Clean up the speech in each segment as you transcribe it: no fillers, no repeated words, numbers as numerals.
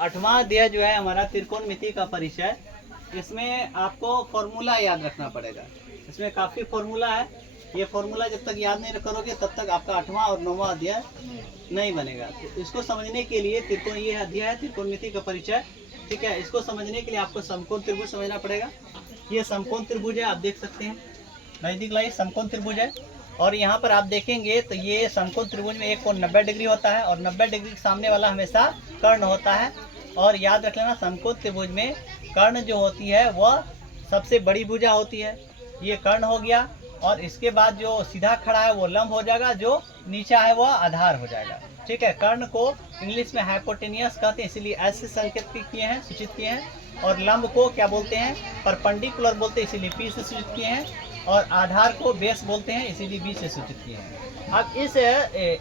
8वां अध्याय जो है हमारा त्रिकोणमिति का परिचय। इसमें आपको फॉर्मूला याद रखना पड़ेगा। इसमें काफ़ी फॉर्मूला है। ये फॉर्मूला जब तक याद नहीं करोगे तब तक आपका 8वां और 9वां अध्याय नहीं बनेगा। तो इसको समझने के लिए त्रिकोण, ये अध्याय है त्रिकोणमिति का परिचय, ठीक है। इसको समझने के लिए आपको समकोण त्रिभुज समझना पड़ेगा। ये समकोण त्रिभुज है, आप देख सकते हैं, नजदीक लाइए, समकोण त्रिभुज है। और यहाँ पर आप देखेंगे तो ये समकोण त्रिभुज में एक कोण 90 डिग्री होता है और 90 डिग्री के सामने वाला हमेशा कर्ण होता है। और याद रख लेना, समकोण त्रिभुज में कर्ण जो होती है वह सबसे बड़ी भुजा होती है। ये कर्ण हो गया और इसके बाद जो सीधा खड़ा है वो लंब हो जाएगा, जो नीचा है वह आधार हो जाएगा, ठीक है। कर्ण को इंग्लिश में हाइपोटेनियस कहते हैं, इसीलिए ऐसे संकेत किए हैं, सूचित किए हैं। और लंब को क्या बोलते हैं, परपेंडिकुलर बोलते हैं, इसीलिए पी से सूचित किए हैं। और आधार को बेस बोलते हैं, इसीलिए बी से सूचित किए हैं। अब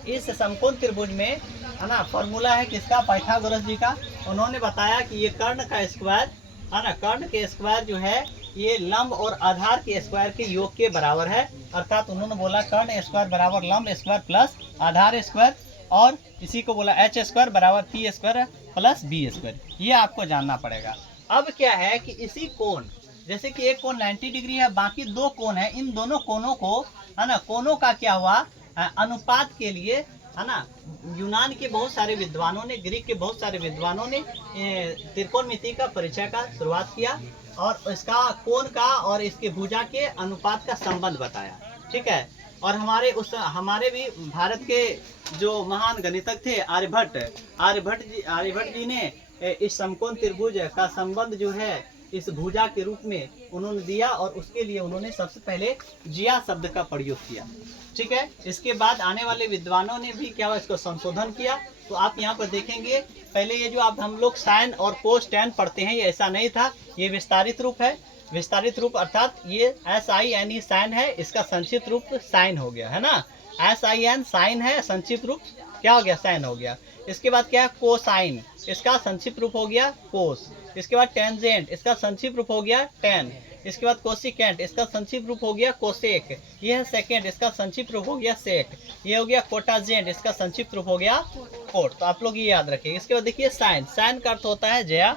इस समकोण त्रिभुज में है ना फॉर्मूला है किसका, पाइथागोरस जी का। उन्होंने बताया कि ये कर्ण का स्क्वायर है ना, कर्ण के स्क्वायर जो है ये लंब और आधार के स्क्वायर के योग के बराबर है। अर्थात उन्होंने बोला कर्ण स्क्वायर बराबर लंब स्क्वायर प्लस आधार स्क्वायर, और इसी को बोला एच स्क्वायर बराबर P square plus B square. ये आपको जानना पड़ेगा। अब क्या है कि इसी कोण, जैसे कि एक कोण 90 डिग्री है, बाकी दो कोण है, इन दोनों कोणों को है ना, कोणों का क्या हुआ अनुपात के लिए है ना, यूनान के बहुत सारे विद्वानों ने, ग्रीक के बहुत सारे विद्वानों ने त्रिकोणमिति का परिचय का शुरुआत किया और इसका कोण का और इसके भुजा के अनुपात का संबंध बताया, ठीक है। और हमारे भी भारत के जो महान गणितज्ञ थे आर्यभट्ट जी ने इस समकोण त्रिभुज का संबंध जो है इस भुजा के रूप में उन्होंने दिया, और उसके लिए उन्होंने सबसे पहले जिया शब्द का प्रयोग किया, ठीक है। इसके बाद आने वाले विद्वानों ने भी क्या हुआ, इसको संशोधन किया। तो आप यहाँ पर देखेंगे, पहले ये जो आप हम लोग साइन और कोस टेन पढ़ते हैं, ये ऐसा नहीं था, ये विस्तारित रूप है। विस्तारित रूप अर्थात ये SIN साइन है, इसका संक्षिप्त रूप साइन हो गया, है ना। SIN साइन है, संक्षिप्त रूप क्या हो गया, साइन हो गया। इसके बाद क्या है, कोसाइन, इसका संक्षिप्त रूप हो गया कोस। इसके बाद टेंजेंट, इसका संक्षिप्त रूप हो गया टेन। इसके बाद कोसिकेंट, इसका संक्षिप्त रूप हो गया कोसेक। ये है सेकेंड, इसका संक्षिप्त रूप हो गया सेक। ये हो गया कोटाजेंट, इसका संक्षिप्त रूप हो गया कोट। तो आप लोग ये याद रखिए। इसके बाद देखिए साइन, साइन का अर्थ होता है जया,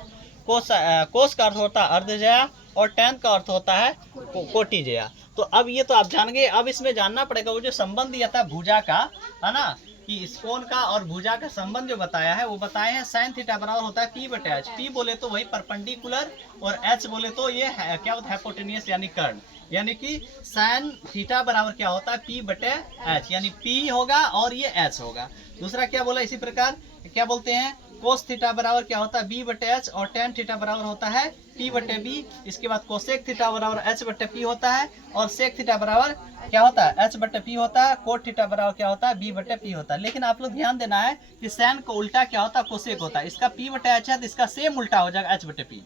कोस का अर्थ होता है अर्ध जया, और टेन का अर्थ होता है कोटि जया। तो अब ये तो आप जान गए। अब इसमें जानना पड़ेगा वो जो संबंध दिया था भुजा का, है ना, कि इस कोण का और भुजा का संबंध जो बताया है वो बताए हैं साइन थीटा बराबर होता है पी बटे एच। पी बोले तो वही परपेंडिकुलर, और एच बोले तो ये क्या होता है, हाइपोटेनियस यानी कर्ण। यानी कि साइन थीटा बराबर क्या होता है, पी बटे एच, यानी पी होगा और ये एच होगा। दूसरा क्या बोला, इसी प्रकार क्या बोलते हैं, कोस थीटा बराबर क्या होता है, बी बटे एच, और टेन थीटा बराबर होता है पी बटे बी। इसके बाद कोसेक थीटा बराबर एच बटे पी होता है, और सेक थीटा बराबर क्या होता है, एच बटे पी होता है। कोट थीटा बराबर क्या होता है, बी बटे पी होता है। लेकिन आप लोग ध्यान देना है कि साइन का उल्टा क्या होता है, कोसेक होता है। इसका पी बटे एच है तो इसका सेम उल्टा हो जाएगा एच बटे पी।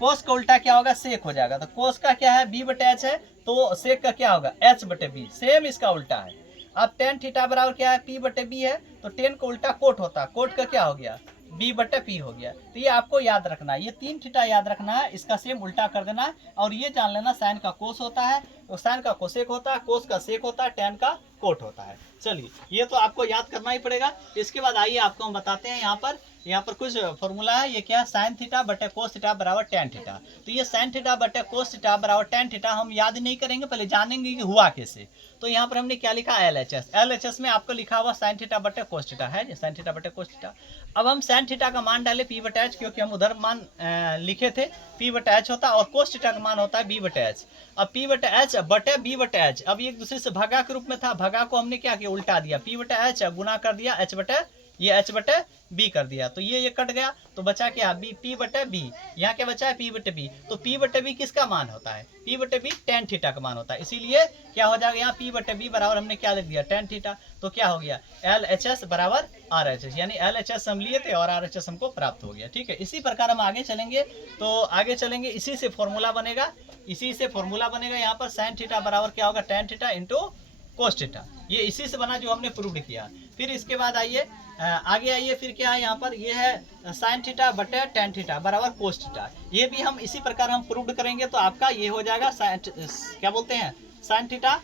कोस का उल्टा क्या होगा, सेक हो जाएगा। तो कोस का क्या है, बी बटे एच है, तो सेक का क्या होगा, एच बटे बी, सेम इसका उल्टा है। अब टेन थीटा बराबर क्या है, पी बटे बी है, तो टेन का उल्टा कोट होता है, कोट का क्या हो गया, बी बटे पी हो गया। तो ये आपको याद रखना है, ये तीन थीटा याद रखना है, इसका सेम उल्टा कर देना है। और ये जान लेना साइन का कोस होता है, साइन का कोसेक होता है, कोस का सेक होता है, टेन का कोट होता है। चलिए ये तो आपको याद करना ही पड़ेगा। इसके बाद आइए आपको हम बताते हैं यहाँ पर कुछ फॉर्मूला है। ये क्या है, साइन थीटा बटे कोस थीटा बराबर टेन थीटा। तो ये साइन थीटा बटे कोस थीटा बराबर टेन थीटा हम याद नहीं करेंगे, पहले जानेंगे कि हुआ कैसे। तो यहाँ पर हमने क्या लिखा, LHS। LHS में आपको लिखा हुआ साइन थीटा बटे कोस थीटा है, साइन थीटा बटे कोस थीटा। अब हम साइन थीटा का मान डाले पी बटे एच, क्योंकि हम उधर मान लिखे थे, पी बटे एच होता है, और कोस थीटा का मान होता है बी बटे एच। अब पी बटे एच बटे बी बटे एच, अब एक दूसरे से भागा के रूप में था, भागा को हमने क्या किया, उल्टा दिया, पी बटे एच गुना कर दिया एच बटे, ये एच बटे बी कर दिया। तो ये कट गया, तो बचा क्या, बी, पी बटे बी। यहाँ क्या बचा है, पी बटे बी। तो पी बटे बी किसका मान होता है, पी बटे बी टेन थीटा का मान होता है। इसीलिए क्या हो जाएगा, यहाँ पी बटे बी बराबर हमने क्या लिख दिया, टेन थीटा। तो क्या हो गया, LHS बराबर RHS, यानी LHS हम लिए थे और RHS हमको प्राप्त हो गया, ठीक है। इसी प्रकार हम आगे चलेंगे, तो आगे चलेंगे इसी से फॉर्मूला बनेगा, इसी से फॉर्मूला बनेगा। यहाँ पर साइन थीटा बराबर क्या होगा, tan theta into cos theta. ये इसी से बना जो हमने प्रूव किया। फिर इसके बाद आइए आगे आइए, फिर क्या है यहाँ पर, ये है साइन थीटा बटे टेन थीटा बराबर कोस थीटा। ये भी हम इसी प्रकार हम प्रूव करेंगे, तो आपका ये हो जाएगा क्या बोलते हैं, साइन थीटा,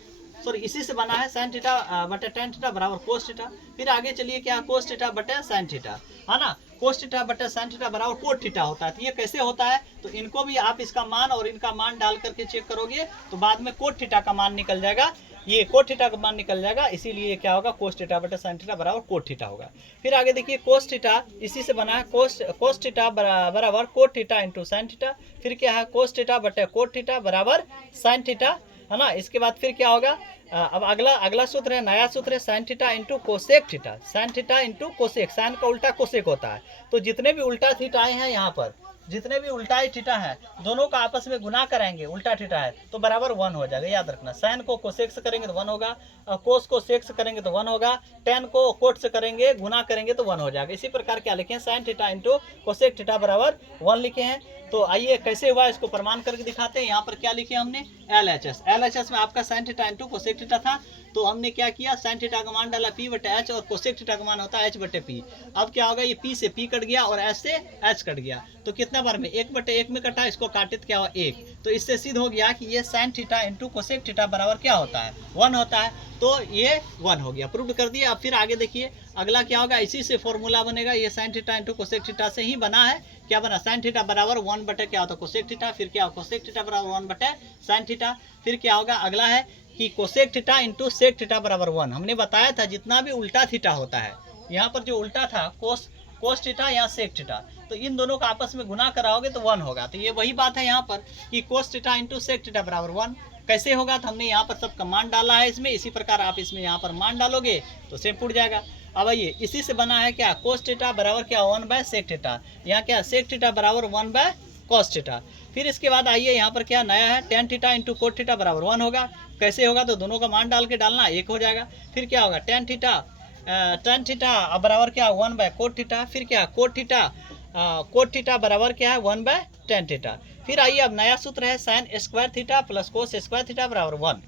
सॉरी इसी से बना है, साइन थीटा बटे टेन थीटा बराबर कोस थीटा। फिर आगे चलिए क्या, कोस थीटा बटे साइन थीटा, है ना। कोस थीटा बटे साइन थीटा बराबर कोट थीटा होता है। तो ये कैसे होता है, तो इनको भी आप इसका मान और इनका मान डाल करके चेक करोगे तो बाद में कोट थीटा का मान निकल जाएगा, ये कोट थीटा का मान निकल जाएगा। इसीलिए क्या होगा, कोस थीटा बटे साइन थीटा बराबर कोट थीटा होगा। फिर आगे देखिए कोस थीटा इसी से बना है, कोस थीटा बराबर cot theta into sine theta. फिर क्या है, कोस थीटा बटे कोट थीटा बराबर साइन थीटा, है ना। इसके बाद फिर क्या होगा, अब अगला सूत्र है, नया सूत्र है sine theta into cosec theta. Sine theta into cosec, sine का उल्टा कोसेक होता है। तो जितने भी उल्टा थीटा हैं यहाँ पर, जितने भी उल्टा थीटा है दोनों का आपस में गुना कराएंगे, उल्टा थीटा है तो बराबर 1 हो जाएगा, याद रखना। साइन को कोसेक से करेंगे तो 1 होगा, कोस को सेक से करेंगे तो 1 होगा, टेन को कोट से करेंगे गुना करेंगे तो 1 हो जाएगा। इसी प्रकार क्या लिखे हैं, sign theta into cosec theta बराबर 1 लिखे हैं। तो आइए कैसे हुआ इसको प्रमाण करके दिखाते हैं। यहाँ पर क्या लिखे हमने, LHS में आपका sign theta into cosec theta था, तो हमने क्या किया, साइन थीटा का मान डाला P बटे H और कोसेक थीटा का मान होता है H बटे P। अब क्या होगा, ये P से P कट गया और H से H कट गया, तो कितना बार में 1 बटे 1 में कटा, इसको काटे तो क्या हुआ 1। तो इससे सिद्ध हो गया कि ये sign theta into cosec theta बराबर क्या होता है, 1 होता है। तो ये 1 हो गया, प्रूव कर दिया। अब फिर आगे देखिए अगला क्या होगा, इसी से फॉर्मूला बनेगा, ये sign theta into cosec theta से ही बना है। क्या बना, साइन थीटा बराबर 1 बटे क्या होता है कोसेक थीटा, फिर क्या कोसेक थीटा बराबर 1 बटे साइन थीटा। फिर क्या होगा, अगला है कि cosec theta into sec theta बराबर 1। हमने बताया था जितना भी उल्टा थीटा होता है, यहाँ पर जो उल्टा था कोस थीटा या सेक थीटा, तो इन दोनों का आपस में गुना कराओगे तो 1 होगा। तो ये वही बात है यहाँ पर कि cos theta into sec theta बराबर 1 कैसे होगा, तो हमने यहाँ पर सबका मान डाला है इसमें। इसी प्रकार आप इसमें यहाँ पर मान डालोगे तो सेम उड़ जाएगा। अब आइए इसी से बना है क्या, कोस थीटा बराबर क्या 1 बाय सेक थीटा, यहाँ क्या सेक थीटा बराबर 1 बाय कोस थीटा। फिर इसके बाद आइए यहाँ पर क्या नया है, tan theta into cot theta बराबर 1 होगा। कैसे होगा, तो दोनों का मान डाल के डालना 1 हो जाएगा। फिर क्या होगा, टेन थीटा बराबर क्या 1 बाय कोट थीटा। फिर क्या कोट थीटा बराबर क्या है 1 बाय टेन थीटा। फिर आइए अब नया सूत्र है sign square theta plus cos square theta बराबर 1।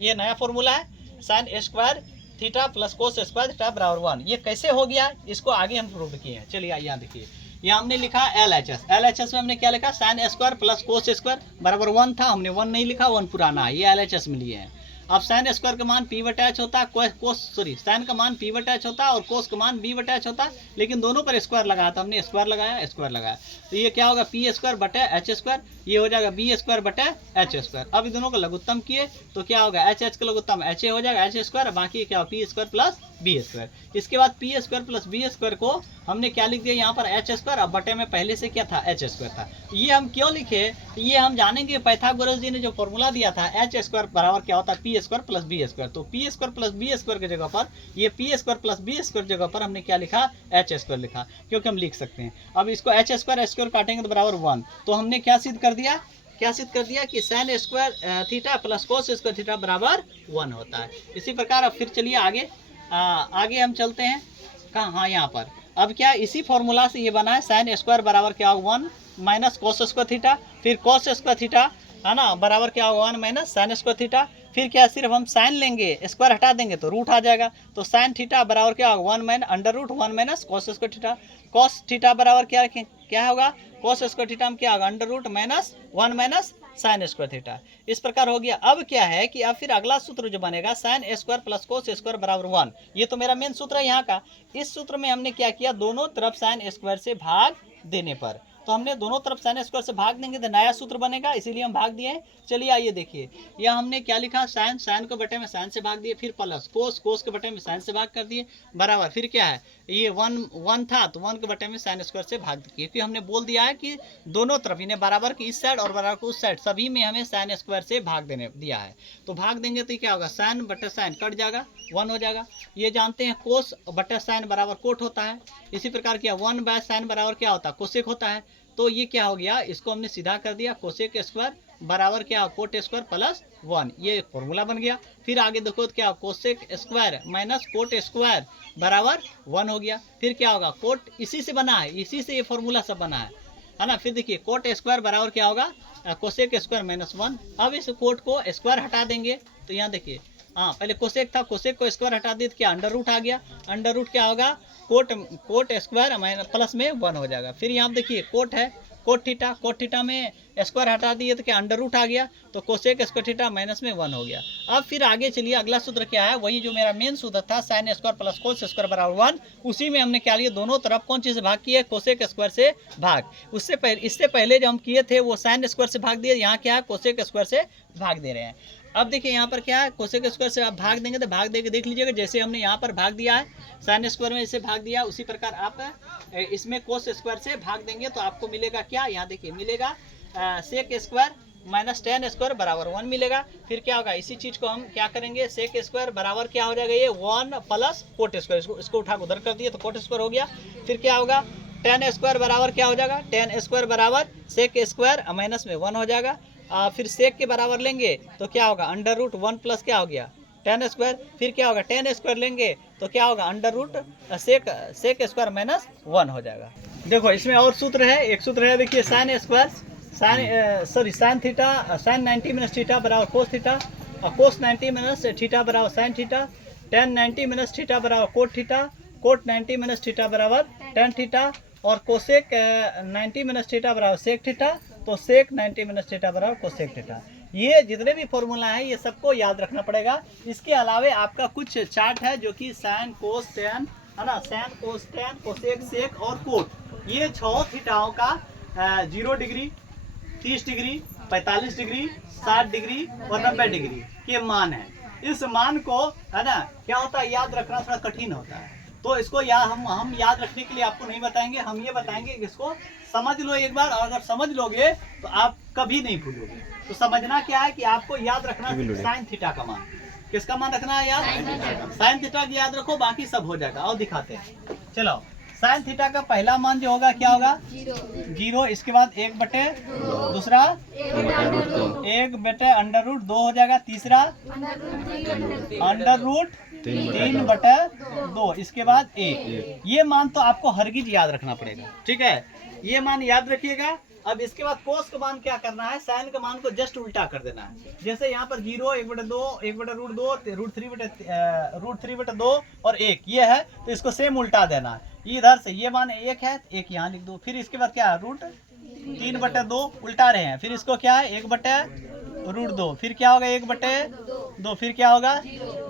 ये नया फॉर्मूला है, sign square theta plus cos square theta बराबर 1। ये कैसे हो गया, इसको आगे हम प्रूव किए हैं। चलिए यहाँ देखिए, यहाँ हमने लिखा LHS में हमने क्या लिखा, sine square plus cos square बराबर 1 था, हमने 1 नहीं लिखा, 1 पुराना है, ये LHS में लिए हैं। अब साइन स्क्वायर का मान P बटा H होता है, साइन का मान P बटा H होता है और कोस का मान B बटा H होता है, लेकिन दोनों पर स्क्वायर लगाया था हमने, स्क्वायर लगाया। तो ये क्या होगा, P स्क्वायर बटे H स्क्वायर, ये हो जाएगा B स्क्वायर बटे H स्क्वायर। अब इन दोनों का लघुत्तम किए तो क्या होगा, H का लघुत्तम HA हो जाएगा, H स्क्वायर, बाकी क्या होगा P square plus B square. इसके बाद P square plus B square को हमने क्या लिख दिया यहाँ पर H स्क्वायर, अब बटे में पहले से क्या था H स्क्वायर था। ये हम क्यों लिखे, ये हम जानेंगे, पाइथागोरस जी ने जो फॉर्मूला दिया था H स्क्वायर बराबर क्या होता है P square plus B square. तो P square plus B square की जगह पर, ये P square plus B square जगह पर हमने क्या लिखा, H स्क्वायर लिखा, क्योंकि हम लिख सकते हैं। अब इसको H स्क्वायर काटेंगे तो बराबर 1। तो हमने क्या सिद्ध कर दिया, कि sign square theta plus cos square theta बराबर 1 होता है। इसी प्रकार अब फिर चलिए आगे हम चलते हैं कहाँ, हाँ यहाँ पर। अब क्या इसी फॉर्मूला से ये बना है, साइन स्क्वायर बराबर क्या होगा 1 माइनस कोस स्क्वायर थीटा, फिर कोस स्क्वायर थीटा है ना बराबर क्या होगा 1 माइनस साइन स्क्वायर थीटा। फिर क्या सिर्फ हम साइन लेंगे, स्क्वायर हटा देंगे तो रूट आ जाएगा। तो साइन थीटा बराबर क्या होगा 1 minus under root 1 minus cos square theta. Cos theta बराबर क्या होगा, कोस स्क्वायर थीटा में क्या होगा under root minus 1 minus sine square theta. इस प्रकार हो गया। अब क्या है कि अब फिर अगला सूत्र जो बनेगा sine square plus cos square बराबर 1, ये तो मेरा मेन सूत्र है यहाँ का। इस सूत्र में हमने क्या किया, दोनों तरफ साइन स्क्वायर से भाग देने पर, तो हमने दोनों तरफ साइन स्क्वायर से भाग देंगे तो नया सूत्र बनेगा, इसीलिए हम भाग दिए। चलिए आइए देखिए, यह हमने क्या लिखा, साइन को बटे में साइन से भाग दिए, फिर प्लस कोस के बटे में साइन से भाग कर दिए बराबर। फिर क्या है, ये 1 था तो 1 के बटे में साइन स्क्वायर से भाग दिए, क्योंकि हमने बोल दिया है कि दोनों तरफ इन्हें बराबर की इस साइड और बराबर की उस साइड सभी में हमें साइन स्क्वायर से भाग देने दिया है। तो भाग देंगे तो क्या होगा, साइन बटे साइन कट जाएगा, 1 हो जाएगा। ये जानते हैं कोस बटे साइन बराबर कोट होता है। इसी प्रकार क्या 1 बाय साइन बराबर क्या होता है, कोसेक होता है। तो ये क्या हो गया, इसको हमने सीधा कर दिया, कोसेक स्क्वायर बराबर क्या कोट स्क्वायर प्लस 1, ये फॉर्मूला बन गया। फिर आगे देखो तो क्या cosec square minus cot square बराबर 1 हो गया। फिर क्या होगा, कोट इसी से बना है, इसी से ये फॉर्मूला सब बना है ना। फिर देखिए कोट स्क्वायर बराबर क्या होगा, कोसेक स्क्वायर माइनस 1। अब इस कोट को स्क्वायर हटा देंगे तो यहाँ देखिए हाँ पहले कोसेक था, कोसेक को स्क्वायर हटा दिए तो क्या अंडर रूट आ गया, अंडर रूट क्या होगा कोट स्क्वायर माइनस प्लस में 1 हो जाएगा। फिर यहाँ देखिए कोट है कोट थीटा में स्क्वायर हटा दिए तो क्या अंडर रूट आ गया, तो कोसेक स्क्वायर थीटा माइनस में 1 हो गया। अब फिर आगे चलिए अगला सूत्र क्या है, वही जो मेरा मेन सूत्र था sine square plus cos square बराबर 1, उसी में हमने क्या लिया दोनों तरफ कौन चीज़ से भाग किया, कोसेक स्क्वायर से भाग। इससे पहले जो हम किए थे वो साइन स्क्वायर से भाग दिए, यहाँ क्या है कोसेक स्क्वायर से भाग दे रहे हैं। अब देखिए यहाँ पर क्या है कोसेक स्क्वायर से आप भाग देंगे तो भाग देके देख लीजिएगा, जैसे हमने यहाँ पर भाग दिया है साइन स्क्वायर में इसे भाग दिया, उसी प्रकार आप इसमें कोस स्क्वायर से भाग देंगे तो आपको मिलेगा क्या, यहाँ देखिए मिलेगा sec square minus tan square बराबर 1 मिलेगा। फिर क्या होगा इसी चीज़ को हम क्या करेंगे सेक स्क्वायर बराबर क्या हो जाएगा ये 1 प्लस कोट स्क्वायर, इसको उठा उधर कर दिए तो कोट स्क्वायर हो गया। फिर क्या होगा टेन स्क्वायर बराबर क्या हो जाएगा, टेन स्क्वायर बराबर सेक स्क्वायर माइनस में 1 हो जाएगा। फिर सेक के बराबर लेंगे तो क्या होगा अंडर रूट 1 प्लस क्या हो गया टेन स्क्वायर। फिर क्या होगा टेन स्क्वायर लेंगे तो क्या होगा under root sec square minus 1 हो जाएगा। देखो इसमें और सूत्र है, एक सूत्र है देखिए sine square sine theta sine 90 minus theta बराबर कोस थीटा और कोस 90 माइनस थीटा बराबर sine theta, ten 90 minus theta बराबर कोट 90 माइनस थीटा बराबर टेन थीटा और कोसेक 90 माइनस थीटा बराबर सेक थीटा, तो सेक 90 माइनस थीटा बराबर कोसेक थीटा। ये जितने भी फॉर्मूला हैं ये सबको याद रखना पड़ेगा। इसके अलावा आपका कुछ चार्ट है जो कि साइन कोस टेन है ना, sine cos tan cosec sec और कोट, ये 6 थीटाओं का 0 डिग्री 30 डिग्री 45 डिग्री 60 डिग्री और 90 डिग्री के मान है। इस मान को है ना क्या होता है याद रखना थोड़ा कठिन होता है, तो इसको हम याद रखने के लिए आपको नहीं बताएंगे, हम ये बताएंगे कि इसको समझ लो एक बार, और अगर समझ लोगे तो आप कभी नहीं भूलोगे। तो समझना क्या है कि आपको याद रखना साइन थीटा का मान, किसका मान रखना है याद, साइन थीटा की याद रखो, बाकी सब हो जाएगा। और दिखाते हैं चलो, साइन थीटा का पहला मान जो होगा क्या होगा 0, इसके बाद 1/, दूसरा 1/, अंडर रूट 2 हो जाएगा, तीसरा अंडर रूट 3/2, इसके बाद 1। ये मान तो आपको हरगिज याद रखना पड़ेगा, ठीक है, ये मान याद रखिएगा। अब इसके बाद कोस का मान क्या करना है, साइन का मान को जस्ट उल्टा कर देना है। जैसे यहाँ पर 0 1/2 1/√2 √3/2 और 1 ये है, तो इसको सेम उल्टा देना है। इधर से ये मान 1 है, 1 यहाँ लिख दो। फिर इसके बाद क्या है √3/2 उल्टा रहे हैं, फिर इसको क्या है 1/√2, फिर क्या होगा 1/2, फिर क्या होगा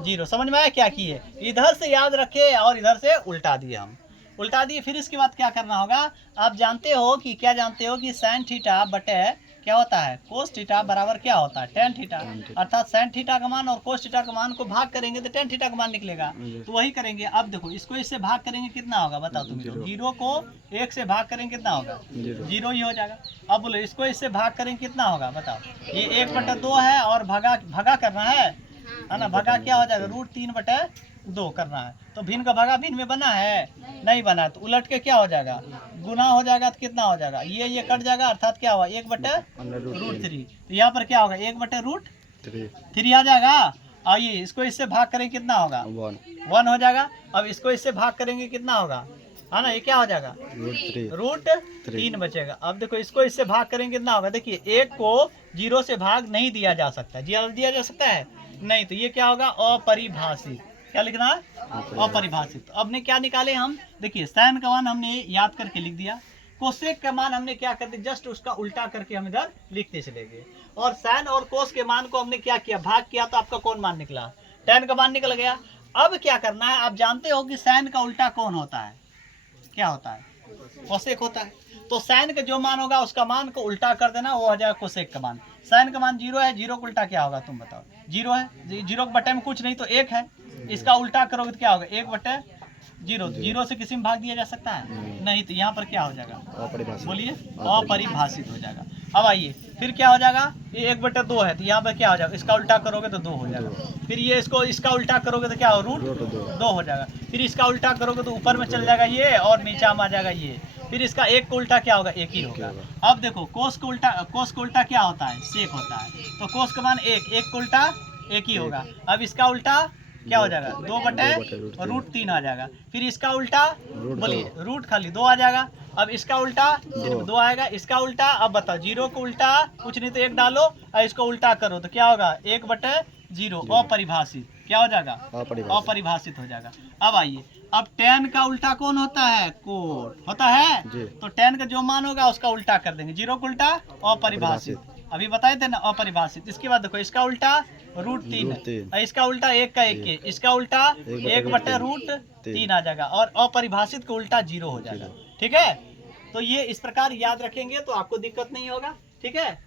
0। समझ में आया क्या किए, इधर से याद रखे और इधर से उल्टा दिए, हम उल्टा दिए। फिर इसके बाद क्या करना होगा, आप जानते हो कि क्या जानते हो कि साइन थीटा बटे क्या होता है कोस थीटा बराबर क्या होता है टेन थीटा, अर्थात साइन थीटा का मान और कोस थीटा का मान को भाग करेंगे तो टेन थीटा का मान निकलेगा, तो वही करेंगे। अब देखो इसको इससे भाग करेंगे कितना होगा बताओ तुम, 0 को 1 से भाग करेंगे कितना होगा 0 ही हो जाएगा। अब बोलो इसको इससे भाग करेंगे कितना होगा बताओ, ये 1/2 है और भगा करना है ना, भगा क्या हो जाएगा √3/2 करना है, तो भिन्न का भागा भिन्न में बना है नहीं बना, तो उलट के क्या हो जाएगा गुना हो जाएगा, तो कितना हो जाएगा ये कट जाएगा, अर्थात क्या हुआ 1/√3, तो यहाँ पर क्या होगा 1/√3 आ जाएगा। और ये इसको इससे भाग करेंगे कितना होगा 1 हो जाएगा। अब इसको इससे भाग करेंगे कितना होगा है ना, ये क्या हो जाएगा √3 बचेगा। अब देखो इसको इससे भाग करेंगे कितना होगा, देखिए 1 को 0 से भाग नहीं दिया जा सकता, दिया जा सकता है नहीं, तो ये क्या होगा अपरिभाषित, क्या लिखना है अपरिभाषित। अब ने क्या निकाले हम, देखिए साइन का मान हमने याद करके लिख दिया, कोसेक का मान हमने क्या कर दिया जस्ट उसका उल्टा करके हम इधर लिखते चले गए, और साइन और कोस के मान को हमने क्या किया भाग किया, तो आपका कौन मान निकला टेन का मान निकल गया। अब क्या करना है, आप जानते हो कि साइन का उल्टा कौन होता है, क्या होता है कोसेक होता है, तो साइन का जो मान होगा उसका मान को उल्टा कर देना, वो हो जाएगा कोसेक का मान। साइन का मान 0 है, 0 का उल्टा क्या होगा तुम बताओ, 0 है, 0 के बटे में कुछ नहीं तो 1 है, इसका उल्टा करोगे तो क्या होगा 1/0, 0 से किसी में भाग दिया जा सकता है नहीं, तो यहाँ पर क्या हो जाएगा बोलिए अपरिभाषित हो जाएगा। अब आइए फिर क्या हो जाएगा, ये 1/2 है, तो यहाँ पर क्या हो जाएगा इसका उल्टा करोगे तो 2 हो जाएगा, फिर ये इसका उल्टा करोगे तो क्या हो √2 हो जाएगा, फिर इसका उल्टा करोगे तो ऊपर में चल जाएगा ये और नीचा में आ जाएगा ये, फिर इसका 1 को उल्टा क्या होगा 1 ही होगा। अब देखो कोस को उल्टा क्या होता है सेक होता है, तो कोस का मान 1 को उल्टा 1 ही होगा। अब इसका उल्टा क्या हो जाएगा 2/√3 आ जाएगा, फिर इसका उल्टा बोलिए रूट खाली 2 आ जाएगा। अब इसका उल्टा सिर्फ 2 आएगा, इसका उल्टा अब बताओ 0 को उल्टा कुछ नहीं तो 1 डालो और इसको उल्टा करो तो क्या होगा 1/0 जीरो, अपरिभाषित। क्या हो जाएगा? अपरिभाषित हो जाएगा। अब आइए, अब tan का उल्टा कौन होता है? कोट होता है जी। तो tan का जो मान होगा उसका उल्टा कर देंगे। जीरो का उल्टा अपरिभाषित, अभी बताए थे ना, अपरिभाषित। इसके बाद देखो, इसका उल्टा √3 है, और इसका उल्टा 1 का 1 है, इसका उल्टा 1/√3 आ जाएगा, और अपरिभाषित का उल्टा 0 हो जाएगा। ठीक है, तो ये इस प्रकार याद रखेंगे तो आपको दिक्कत नहीं होगा। ठीक है।